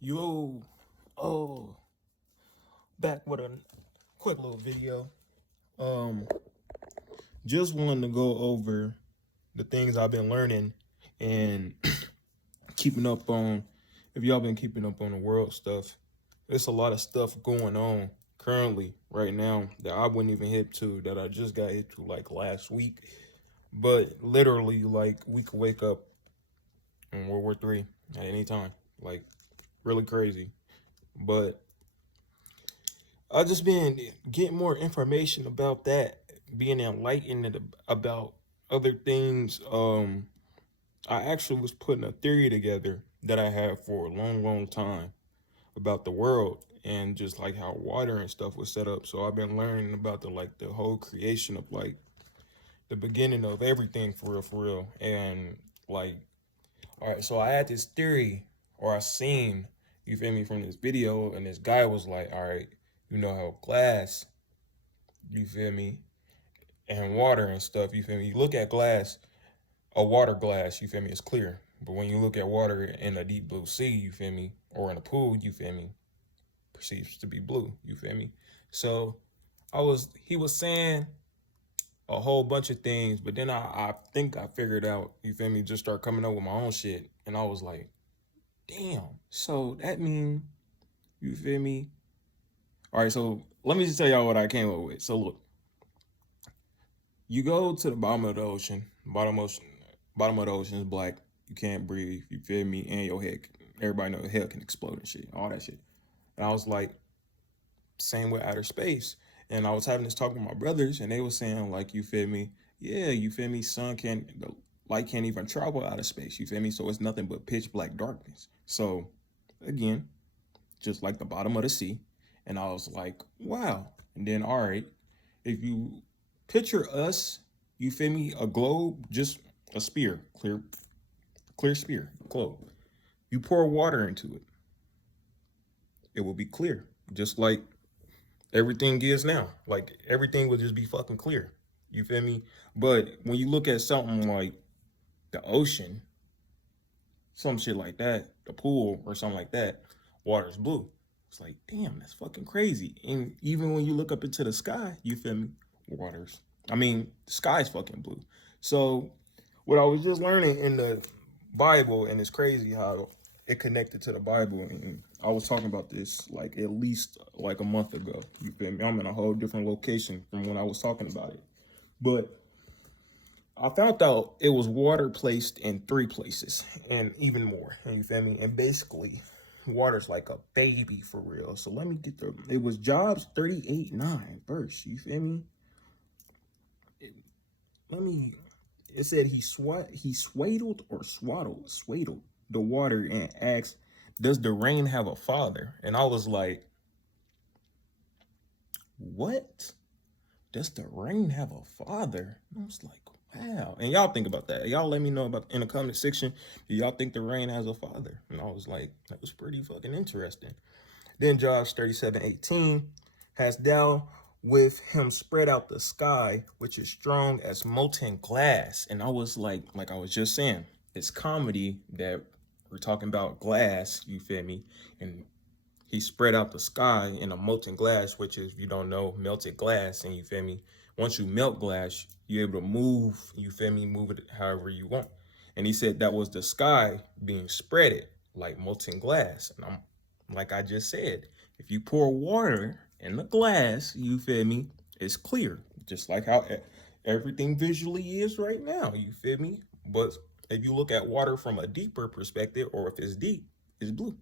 Yo, oh, back with a quick little video. Um, just wanted to go over the things I've been learning and keeping up on. If y'all been keeping up on the world stuff, there's a lot of stuff going on currently right now that I wouldn't even hip to, that I just got hit to like last week. But literally, like, we could wake up in World War III at any time. Like, really crazy. But I just been getting more information about that, being enlightened about other things. I actually was putting a theory together that I had for a long, long time about the world and just like how water and stuff was set up. So I've been learning about the whole creation of like the beginning of everything for real. And like, all right, so I had this theory, or I seen, you feel me, from this video, and this guy was like, all right, you know how glass, you feel me, and water and stuff, you feel me, you look at glass, a water glass, you feel me, it's clear. But when you look at water in a deep blue sea, you feel me, or in a pool, you feel me, perceives to be blue, you feel me. So he was saying a whole bunch of things, but then I think I figured out, you feel me, just start coming up with my own shit. And I was like, damn, so that mean, you feel me? All right, so let me just tell y'all what I came up with. So look, you go to the bottom of the ocean, bottom of the ocean is black. You can't breathe, you feel me? And your head, everybody know hell can explode and shit, all that shit. And I was like, same with outer space. And I was having this talk with my brothers, and they were saying, like, you feel me? Yeah, you feel me? The light can't even travel out of space, you feel me? So it's nothing but pitch black darkness. So again, just like the bottom of the sea. And I was like, wow. And then, all right, if you picture us, you feel me, a globe, just a spear, clear spear, globe. You pour water into it, it will be clear, just like everything is now. Like everything will just be fucking clear. You feel me? But when you look at something like the ocean, some shit like that, the pool or something like that, water's blue. It's like, damn, that's fucking crazy. And even when you look up into the sky, you feel me? The sky's fucking blue. So what I was just learning in the Bible, and it's crazy how it connected to the Bible. And I was talking about this like at least like a month ago. You feel me? I'm in a whole different location from when I was talking about it. But I found out it was water placed in 3 places and even more. You feel me? And basically, water's like a baby for real. So let me get it was Jobs 38:9 verse. You feel me? Let me, it said he swaddled or swaddled the water and asked, does the rain have a father? And I was like, what? Does the rain have a father? And I was like, wow. And y'all think about that. Y'all let me know about in the comment section. Do y'all think the rain has a father? And I was like, that was pretty fucking interesting. Then Josh 37:18, has thou with him spread out the sky, which is strong as molten glass. And I was like I was just saying, it's comedy that we're talking about glass, you feel me? And he spread out the sky in a molten glass, which is, if you don't know, melted glass. And you feel me? Once you melt glass, you're able to move, you feel me, move it however you want. And he said that was the sky being spreaded like molten glass. And I'm like I just said, if you pour water in the glass, you feel me, it's clear. Just like how everything visually is right now, you feel me? But if you look at water from a deeper perspective, or if it's deep, it's blue.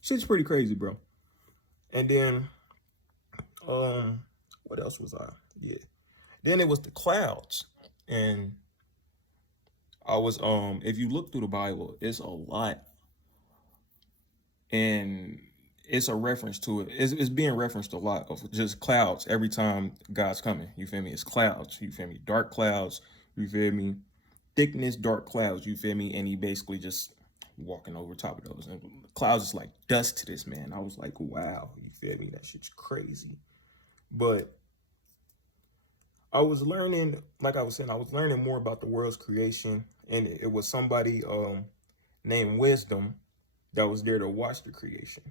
Shit's pretty crazy, bro. And then, what else was I? Yeah. Then it was the clouds. And I was, if you look through the Bible, it's a lot. And it's a reference to it. It's being referenced a lot of just clouds every time God's coming. You feel me? It's clouds. You feel me? Dark clouds. You feel me? Thickness, dark clouds. You feel me? And he basically just walking over top of those. And clouds is like dust to this man. I was like, wow. You feel me? That shit's crazy. But I was learning, like I was saying, I was learning more about the world's creation. And it was somebody named Wisdom. that was there to watch the creation.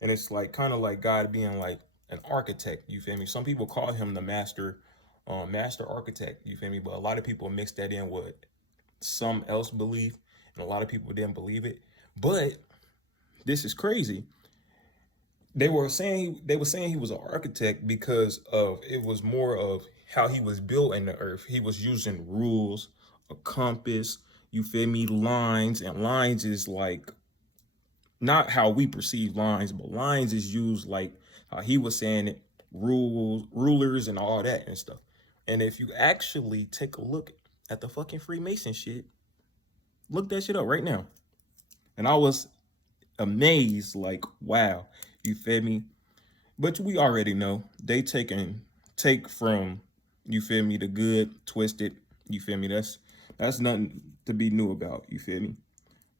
And it's like kind of like God being like an architect, you feel me? Some people call him the master architect, you feel me? But a lot of people mix that in with some else belief, and a lot of people didn't believe it. But this is crazy. They were saying he was an architect because of it was more of how he was built in the earth. He was using rules, a compass, you feel me, lines, and lines is like not how we perceive lines, but lines is used like how he was saying it, rules, rulers, and all that and stuff. And if you actually take a look at the fucking Freemason shit, look that shit up right now. And I was amazed, like, wow, you feel me? But we already know they take from, you feel me, the good, twist it, you feel me? That's nothing to be new about, you feel me?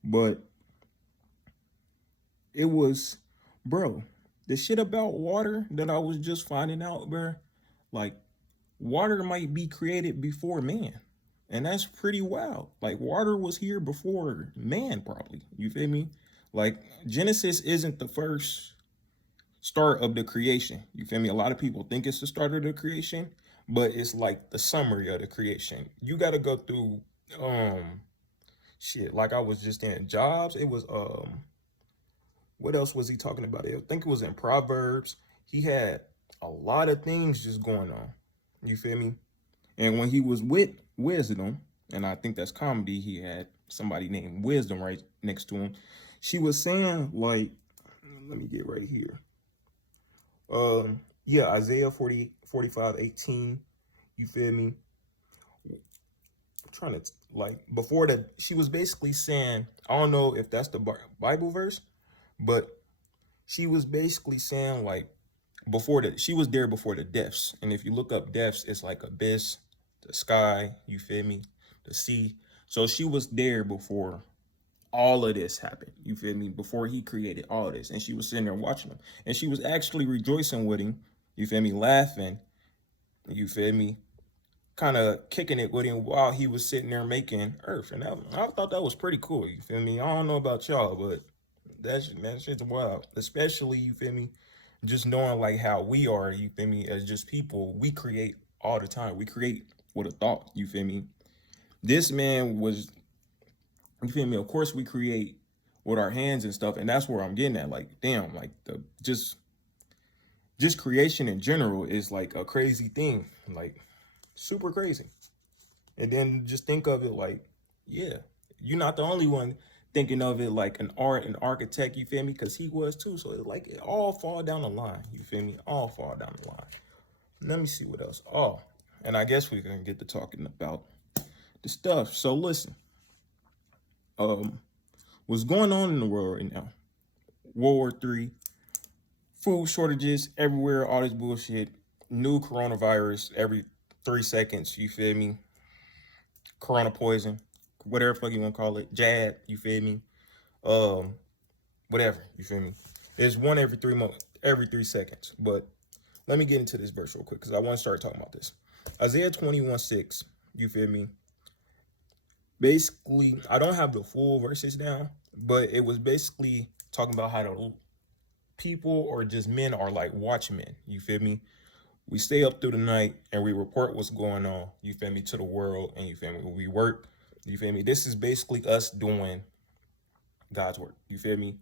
But it was, bro, the shit about water that I was just finding out, bro, like water might be created before man. And that's pretty wild. Like water was here before man, probably. You feel me? Like Genesis isn't the first start of the creation. You feel me? A lot of people think it's the start of the creation, but it's like the summary of the creation. You got to go through shit. Like I was just in Jobs. It was what else was he talking about? I think it was in Proverbs. He had a lot of things just going on. You feel me? And when he was with Wisdom, and I think that's comedy, he had somebody named Wisdom right next to him. She was saying, like, let me get right here. Yeah, Isaiah 45:18. You feel me? I'm trying to, like, before that, she was basically saying, I don't know if that's the Bible verse, but she was basically saying, like, she was there before the depths. And if you look up depths, it's like abyss, the sky, you feel me, the sea. So she was there before all of this happened, you feel me, before he created all of this. And she was sitting there watching him, and she was actually rejoicing with him, you feel me, laughing, you feel me, kind of kicking it with him while he was sitting there making earth. And I thought that was pretty cool, you feel me. I don't know about y'all, but that shit's wild, especially, you feel me, just knowing like how we are, you feel me, as just people. We create all the time. We create with a thought, you feel me. This man was, you feel me, of course we create with our hands and stuff, and that's where I'm getting at. Like, damn, like the just creation in general is like a crazy thing, like super crazy. And then just think of it like, yeah, you're not the only one thinking of it like an architect, you feel me? Because he was too. So it's like it all fall down the line, you feel me? All fall down the line. Let me see what else. Oh, and I guess we're gonna get to talking about the stuff. So listen, what's going on in the world right now? World War III, food shortages everywhere, all this bullshit, new coronavirus every 3 seconds, you feel me? Corona poison, whatever fuck you want to call it, jab, you feel me? Whatever, you feel me? There's one every 3 seconds. But let me get into this verse real quick because I want to start talking about this. Isaiah 21:6, you feel me? Basically, I don't have the full verses down, but it was basically talking about how the people or just men are like watchmen, you feel me? We stay up through the night and we report what's going on, you feel me, to the world, and you feel me, we work, you feel me? This is basically us doing God's work, you feel me?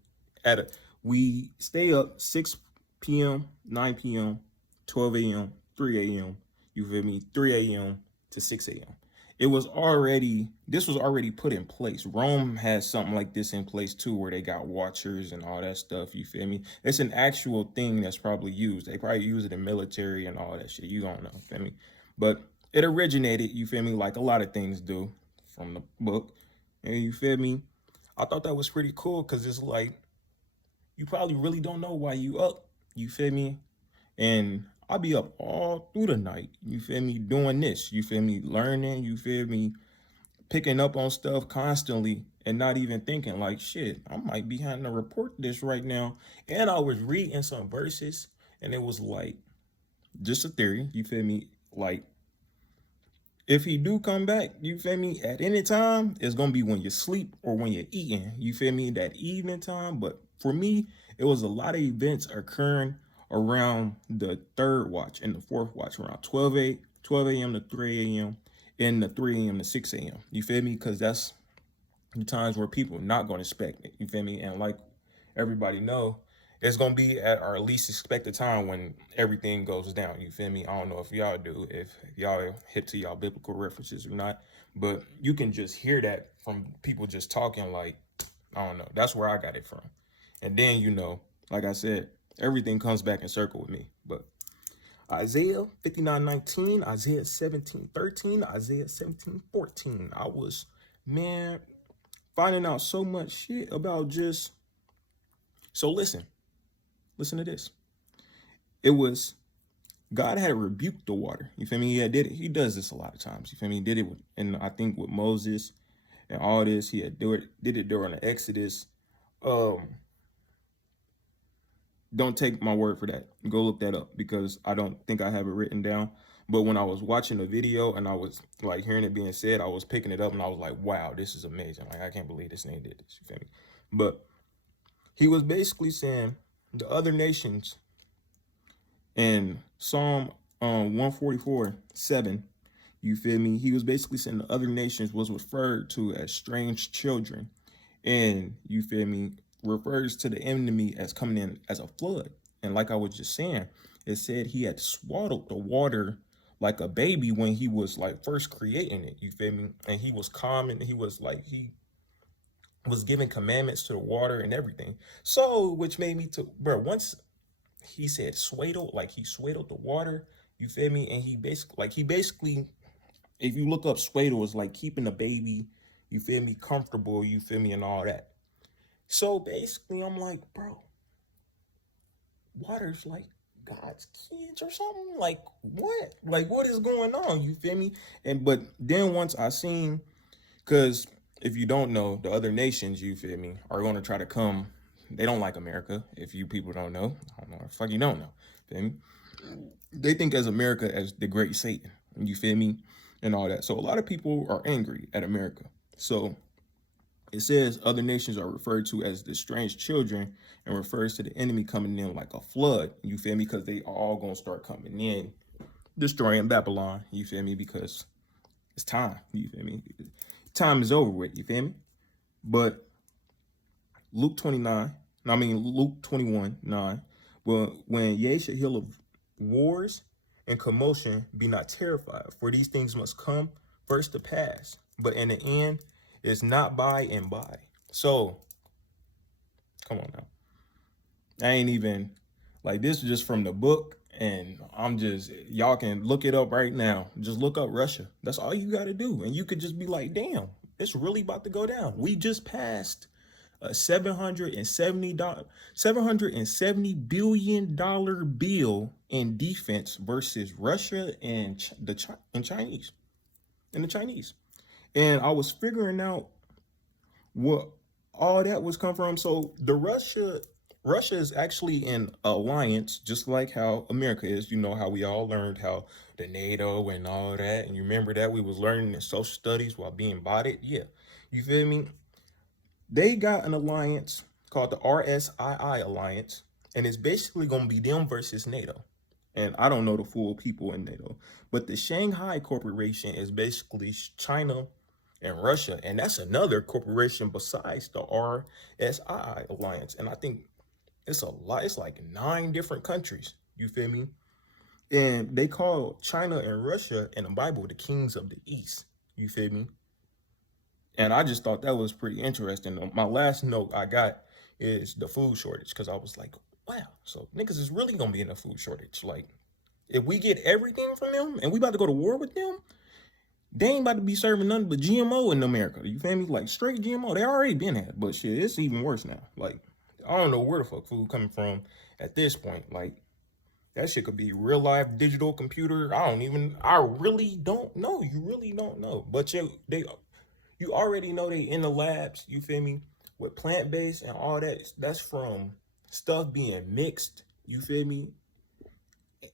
We stay up 6 p.m., 9 p.m., 12 a.m., 3 a.m., you feel me? 3 a.m. to 6 a.m. This was already put in place. Rome has something like this in place too, where they got watchers and all that stuff, you feel me? It's an actual thing that's probably used. They probably use it in military and all that shit. You don't know, feel me? But it originated, you feel me, like a lot of things do from the book. And you feel me? I thought that was pretty cool because it's like, you probably really don't know why you up, you feel me? And I'll be up all through the night, you feel me, doing this, you feel me, learning, you feel me, picking up on stuff constantly and not even thinking like, shit, I might be having to report this right now. And I was reading some verses and it was like, just a theory, you feel me, like if he do come back, you feel me, at any time, it's gonna be when you sleep or when you're eating, you feel me, that evening time. But for me, it was a lot of events occurring around the third watch and the fourth watch, around 12 a.m. to 3 a.m. and the 3 a.m. to 6 a.m. You feel me? Because that's the times where people are not going to expect it. You feel me? And like everybody know, it's going to be at our least expected time when everything goes down. You feel me? I don't know if y'all do, if y'all hip to y'all biblical references or not, but you can just hear that from people just talking like, I don't know. That's where I got it from. And then, you know, like I said, everything comes back in circle with me. But Isaiah 59:19, Isaiah 17:13, Isaiah 17:14. I was, man, finding out so much shit about just, so listen to this. It was, God had rebuked the water. You feel me? He did it. He does this a lot of times. You feel me? He did it with, and I think with Moses and all this, he had did it during the Exodus. Don't take my word for that. Go look that up because I don't think I have it written down. But when I was watching the video and I was like hearing it being said, I was picking it up and I was like, wow, this is amazing. Like, I can't believe this nigga did this. You feel me? But he was basically saying the other nations in Psalm 144:7, you feel me? He was basically saying the other nations was referred to as strange children. And you feel me? Refers to the enemy as coming in as a flood. And like I was just saying, it said he had swaddled the water like a baby when he was like first creating it. You feel me? And he was calm and he was like, he was giving commandments to the water and everything. So, which made me to, bro, once he said swaddled, like he swaddled the water, you feel me? And he basically, if you look up swaddle, is like keeping a baby, you feel me, comfortable, you feel me, and all that. So basically, I'm like, bro, water's like God's kids or something. Like, what? Like, what is going on? You feel me? And but then once I seen, because if you don't know, the other nations, you feel me, are going to try to come. They don't like America. If you people don't know, I don't know. Fuck, you don't know. Feel me? They think as America as the great Satan. You feel me? And all that. So a lot of people are angry at America. So it says other nations are referred to as the strange children and refers to the enemy coming in like a flood. You feel me? Because they are all going to start coming in, destroying Babylon. You feel me? Because it's time. You feel me? Time is over with. You feel me? But Luke 21:9. Well, when ye shall hear of wars and commotion, be not terrified, for these things must come first to pass. But in the end, it's not by and by. So, come on now. I ain't even, like, this is just from the book, and I'm just, y'all can look it up right now. Just look up Russia. That's all you got to do. And you could just be like, damn, it's really about to go down. We just passed a $770 billion bill in defense versus Russia and the Chinese. And I was figuring out what all that was come from. So the Russia is actually in alliance, just like how America is. You know how we all learned how the NATO and all that. And you remember that we was learning in social studies while being bodied. Yeah, you feel me? They got an alliance called the RSII Alliance, and it's basically going to be them versus NATO. And I don't know the full people in NATO, but the Shanghai Corporation is basically China and Russia, and that's another corporation besides the RSII Alliance. And I think it's a lot. It's like 9 different countries. You feel me? And they call China and Russia in the Bible the kings of the East. You feel me? And I just thought that was pretty interesting. My last note I got is the food shortage, because I was like, wow, so niggas is really going to be in a food shortage. Like, if we get everything from them and we about to go to war with them, they ain't about to be serving nothing but GMO in America. You feel me? Like, straight GMO. They already been had, but shit, it's even worse now. Like, I don't know where the fuck food coming from at this point. Like, that shit could be real life digital computer. I really don't know. You really don't know. But you already know they in the labs, you feel me, with plant-based and all that. That's from stuff being mixed, you feel me?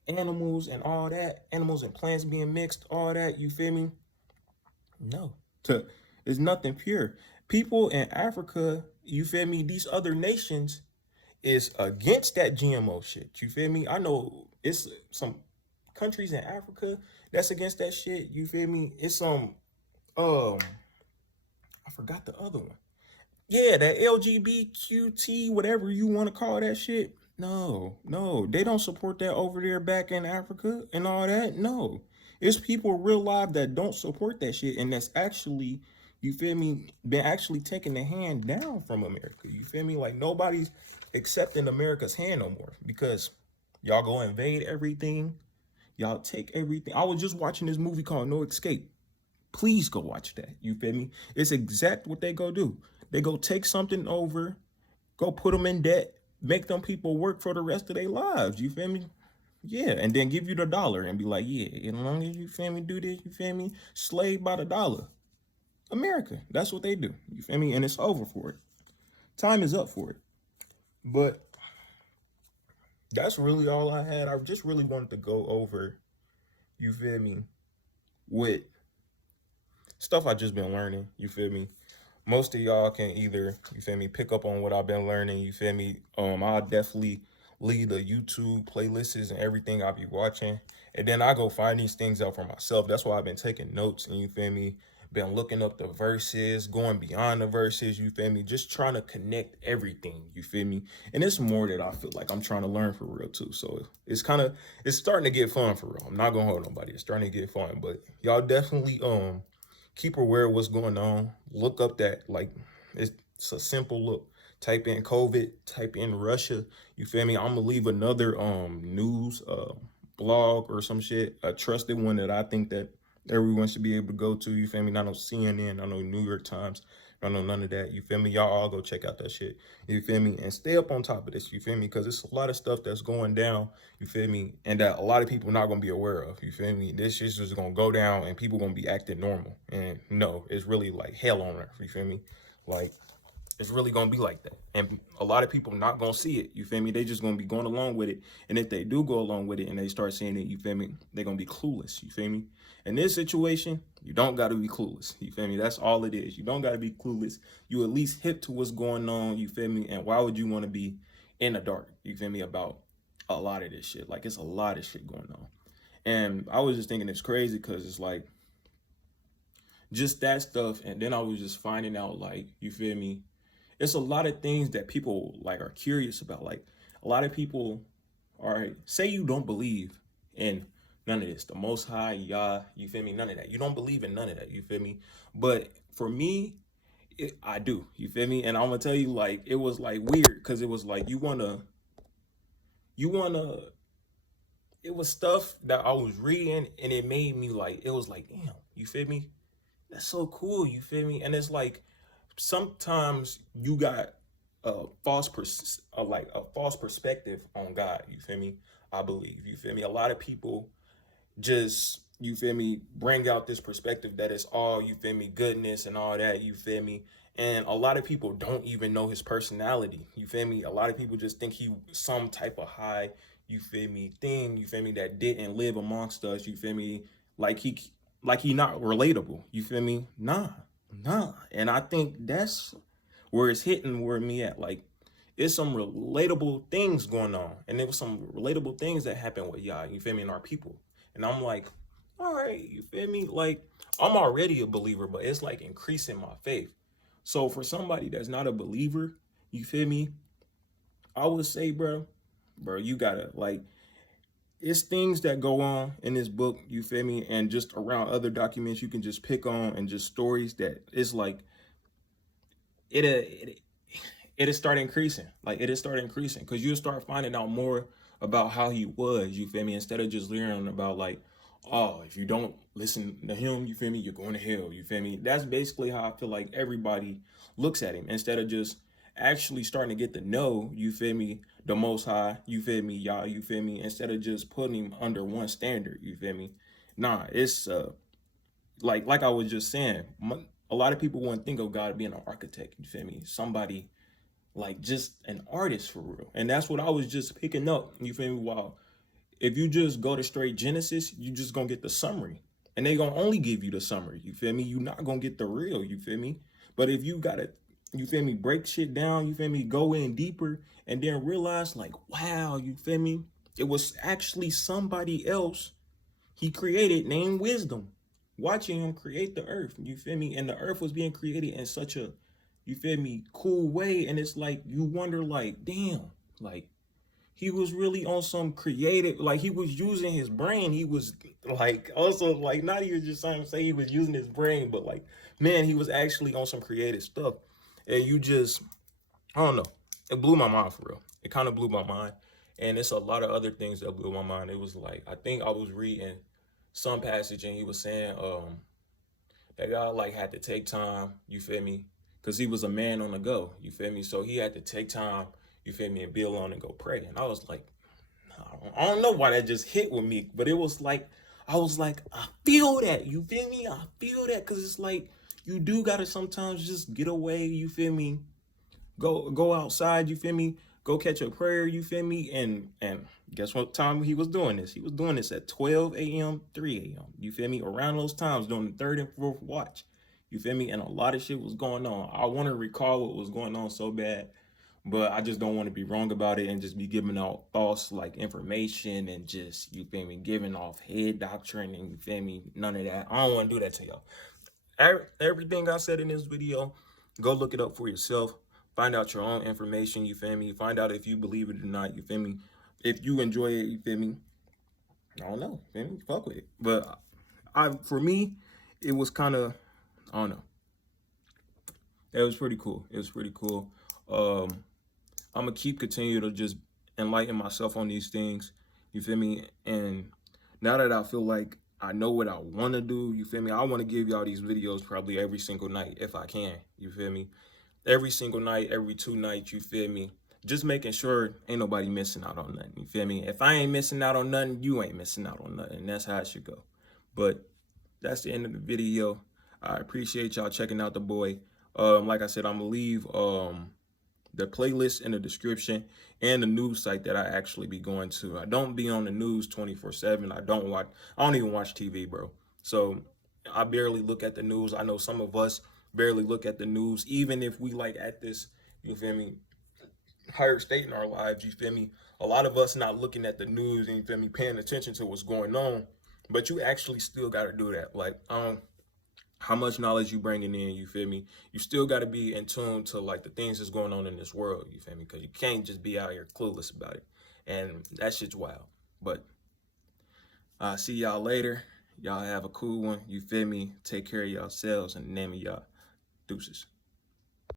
Animals and all that. Animals and plants being mixed, all that, you feel me? No. It's nothing pure. People in Africa, you feel me, these other nations is against that GMO shit. You feel me? I know it's some countries in Africa that's against that shit. You feel me? It's um I forgot the other one. Yeah, that LGBTQT, whatever you want to call that shit. No, they don't support that over there back in Africa and all that. No, it's people real live that don't support that shit, and that's actually, you feel me, been actually taking the hand down from America. You feel me? Like nobody's accepting America's hand no more because y'all go invade everything, y'all take everything. I was just watching this movie called No Escape. Please go watch that. You feel me? It's exact what they go do. They go take something over, go put them in debt, make them people work for the rest of their lives. You feel me? Yeah, and then give you the dollar and be like, yeah, as long as you feel me, do this, you feel me? Slave by the dollar. America, that's what they do. You feel me? And it's over for it. Time is up for it. But that's really all I had. I just really wanted to go over, you feel me, with stuff I just been learning. You feel me? Most of y'all can either, you feel me, pick up on what I've been learning, you feel me. I'll definitely leave the YouTube playlists and everything I'll be watching. And then I go find these things out for myself. That's why I've been taking notes, and you feel me, been looking up the verses, going beyond the verses, you feel me, just trying to connect everything, you feel me. And it's more that I feel like I'm trying to learn for real too. So it's starting to get fun for real. I'm not gonna hold nobody. It's starting to get fun, but y'all definitely keep aware of what's going on. Look up that, like, it's a simple look. Type in COVID, type in Russia. You feel me? I'm gonna leave another news blog or some shit, a trusted one that I think that everyone should be able to go to. You feel me? Not no CNN, I know New York Times, I know none of that. You feel me? Y'all all go check out that shit. You feel me? And stay up on top of this. You feel me? Because it's a lot of stuff that's going down. You feel me? And that a lot of people not gonna be aware of. You feel me? This shit's just gonna go down, and people gonna be acting normal. And no, it's really like hell on earth. You feel me? Like, it's really gonna be like that, and a lot of people not gonna see it. You feel me? They just gonna be going along with it, and if they do go along with it and they start seeing it, you feel me, they're gonna be clueless. You feel me? In this situation, you don't gotta be clueless. You feel me? That's all it is. You don't gotta be clueless. You at least hip to what's going on. You feel me? And why would you want to be in the dark? You feel me? About a lot of this shit. Like, it's a lot of shit going on. And I was just thinking it's crazy because it's like just that stuff, and then I was just finding out, like, you feel me, it's a lot of things that people like are curious about. Like, a lot of people are, say you don't believe in none of this, the Most High, Yah, you feel me, none of that. You don't believe in none of that, you feel me. But for me, I do, you feel me. And I'm gonna tell you, like, it was like weird because it was like you wanna, it was stuff that I was reading, and it made me like, it was like, damn, you feel me, that's so cool, you feel me. And it's like sometimes you got a like a false perspective on God, you feel me. I believe, you feel me, a lot of people just, you feel me, bring out this perspective that it's all, you feel me, goodness and all that, you feel me. And a lot of people don't even know his personality, you feel me. A lot of people just think he some type of high, you feel me, thing, you feel me, that didn't live amongst us, you feel me, like he not relatable, you feel me. Nah. And I think that's where it's hitting where me at. Like, it's some relatable things going on, and there was some relatable things that happened with y'all, you feel me, and our people. And I'm like, all right, you feel me, like, I'm already a believer, but it's like increasing my faith. So for somebody that's not a believer, you feel me, I would say, bro, you gotta, like, it's things that go on in this book, you feel me, and just around other documents you can just pick on, and just stories that it's like it'll start increasing. Like, it'll start increasing because you'll start finding out more about how he was, you feel me, instead of just learning about, like, oh, if you don't listen to him, you feel me, you're going to hell, you feel me. That's basically how I feel like everybody looks at him, instead of just actually starting to get to know, you feel me, the Most High, you feel me, y'all, you feel me, instead of just putting him under one standard, you feel me. Nah, it's like I was just saying, a lot of people wouldn't think of God being an architect, you feel me, somebody like just an artist for real. And that's what I was just picking up, you feel me. While if you just go to straight Genesis, you just gonna get the summary. And they gonna only give you the summary, you feel me? You're not gonna get the real, you feel me? But if you gotta, you feel me, break shit down, you feel me, go in deeper, and then realize like, wow, you feel me? It was actually somebody else he created named Wisdom, watching him create the earth, you feel me? And the earth was being created in such a, you feel me, cool way. And it's like, you wonder like, damn, like, he was really on some creative, like he was using his brain. He was like also like not even just trying to say he was using his brain, but like, man, he was actually on some creative stuff. And you just, I don't know, it blew my mind for real. It kind of blew my mind. And it's a lot of other things that blew my mind. It was like, I think I was reading some passage and he was saying that God like had to take time, you feel me? Because he was a man on the go, you feel me? So he had to take time, you feel me, and be alone and go pray. And I was like, I don't know why that just hit with me, but it was like, I was like, I feel that, you feel me? I feel that, because it's like, you do gotta sometimes just get away, you feel me? Go outside, you feel me? Go catch a prayer, you feel me? And guess what time he was doing this? He was doing this at 12 a.m., 3 a.m. You feel me? Around those times during the third and fourth watch. You feel me? And a lot of shit was going on. I want to recall what was going on so bad, but I just don't want to be wrong about it and just be giving out false like information and just, you feel me, giving off head doctrine and you feel me, none of that. I don't want to do that to y'all. Everything I said in this video, go look it up for yourself. Find out your own information, you feel me? Find out if you believe it or not, you feel me? If you enjoy it, you feel me? I don't know, feel me? Fuck with it. But for me, it was kind of, I don't know. It was pretty cool. It was pretty cool. I'm gonna continue to just enlighten myself on these things, you feel me? And now that I feel like I know what I want to do, you feel me? I want to give y'all these videos probably every single night if I can, you feel me? Every single night, every 2 nights, you feel me? Just making sure ain't nobody missing out on nothing, you feel me? If I ain't missing out on nothing, you ain't missing out on nothing. That's how it should go. But that's the end of the video. I appreciate y'all checking out the boy. Like I said, I'm gonna leave the playlist in the description and the news site that I actually be going to. I don't be on the news 24/7. I don't even watch TV, bro. So I barely look at the news. I know some of us barely look at the news, even if we like at this, you feel me, higher state in our lives, you feel me? A lot of us not looking at the news and you feel me, paying attention to what's going on, but you actually still got to do that. Like, how much knowledge you bringing in, you feel me? You still got to be in tune to like the things that's going on in this world, you feel me? Because you can't just be out here clueless about it. And that shit's wild. But I'll see y'all later. Y'all have a cool one, you feel me? Take care of yourselves in the name of y'all. Deuces.